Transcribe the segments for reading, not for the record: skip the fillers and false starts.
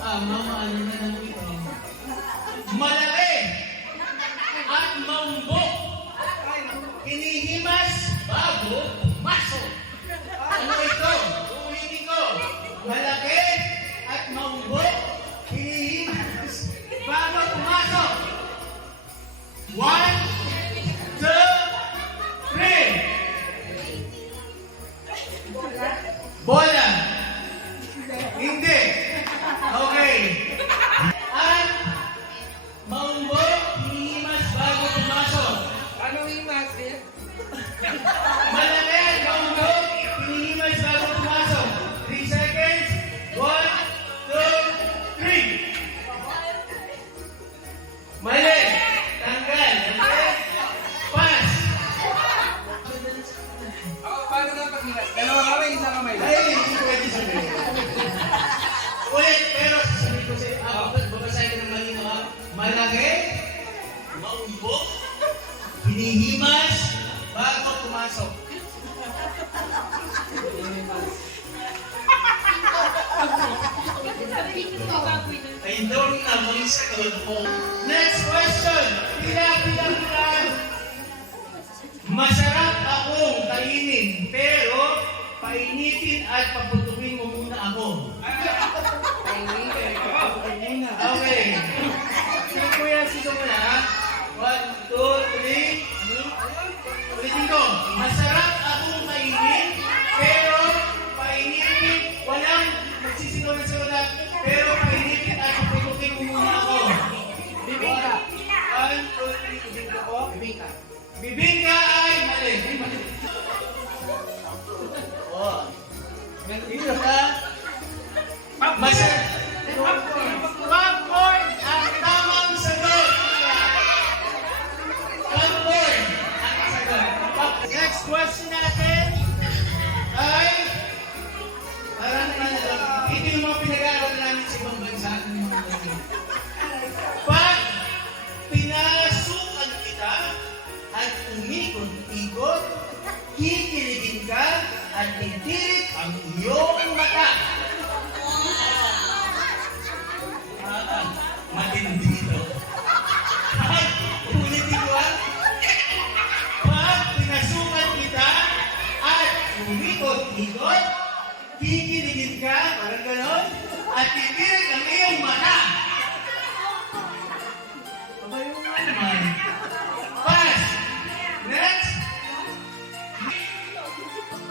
Maano na lang ito. Malaki at maumbok. Hinihimas bago masok. Ano ito? Uulitin ko. Malaki at maumbok. Hinihimas bago pumasok. 1, 2, 3. Bola. Hindi. Okay. At maumbok, hinihimas bago pumasok. Anong himas eh? Malaki at maumbok, hinihimas bago pumasok. 3 seconds. 1, 2, 3. Mali. Tanggal. Okay? Pass. Paano na pag-himas? Dalawa kamay, isang kamay lang. Ay, hindi pwede sabihin. Ulit, pero sasabihin ko sa'yo, babasahin ko ng malino ha. Malaki, maumbok, hinihimas, bago pumasok. I don't know kung sagot mo. Next question. Pila. Masarap akong kainin, pero painitin at paputukin mo muna ako. Okay. Sino muna ha? 1, 2, 3. Ulitin ko. Masarap akong kainin, pero painitin, walang magsisingaw na sagot, pero painitin at paputukin mo muna ako. Bibingka. 1, 2, 3. Bibingka ko? Bibingka. Bibingka ay mali. Oh. Ito ha? Masarap. Popcorn ang tamang sagot. Popcorn ang sagot. Next question natin ay parang ito yung mga pinag-aaral namin sa ibang bansa. Pag pinasukan kita at umikot-ikot, kikiligin ka at titirik ang iyong mata. Matindi ito. Ay, ulitin ko ha. Pag pinasukan kita at umikot-ikot, kikiligin ka, parang ganon, at titirik ang iyong mata. Pabayo nga naman. Pass! Next!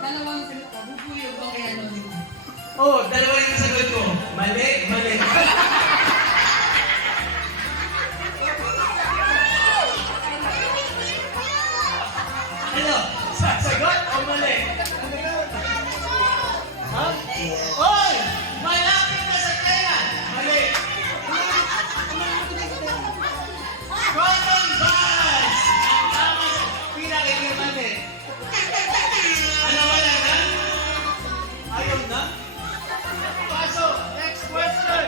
Dalawang sagot ka, bubuyog o kaya lollipop. Oh, dalawa yung sagot ko. Mali. Ano? Sasagot o mali? Ha? Oy! Malapit na sa kaya! Mali! Cotton buds! Ang tama sa pinakikimali. Ano wala na? Ayaw na? Paso! Next question!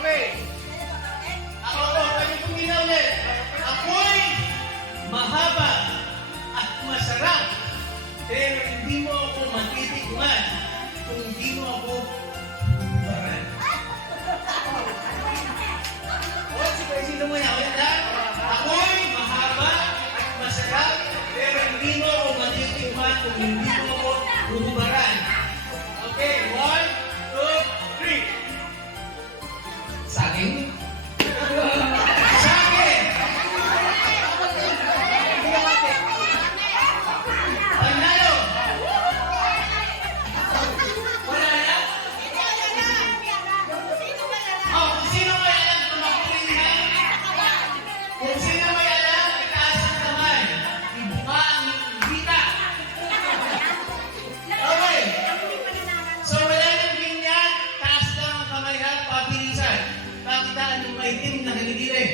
Okay. Ako po, pwede kong ginawin. Ako'y mahaba at masarap. Pero hindi mo ako matitikman kung hindi mo ako hubaran. O, sino mo yan? Wala na? Ako'y mahaba at masarap. Pero hindi mo ako matitikman kung hindi mo ako hubaran. Okay, 1, 2, 3. Saging? Saging! Panalo! Wala na? Oh, kung sino may alam, tumakulihan. Kung sino may alam, itaas ang kamay. Ibuka ang bita. Okay. So wala nang ganyan, taas lang ang kamay ha, pabilisan. Pakitaan yung maitim na kiligili.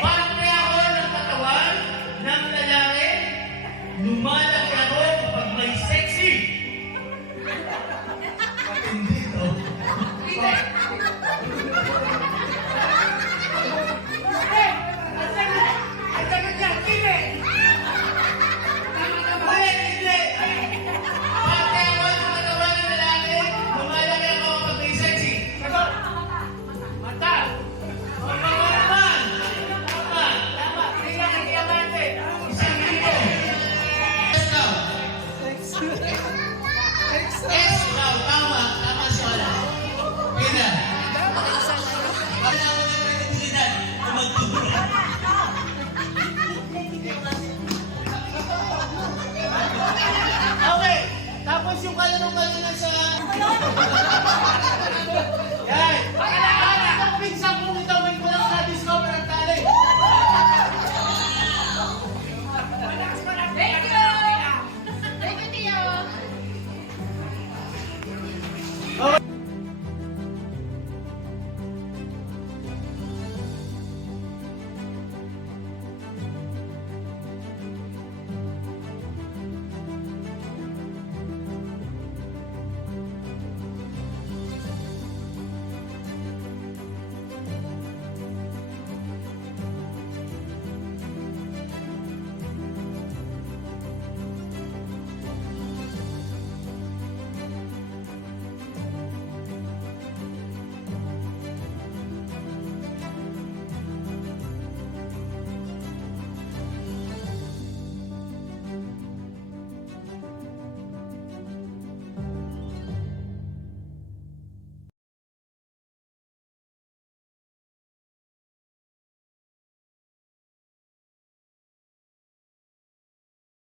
Parte ako ng katawan ng lalaki, lumalaki ako kapag may sexy. Matindi ito. Wala, hindi. Parte ako ng katawan ng lalaki, Ano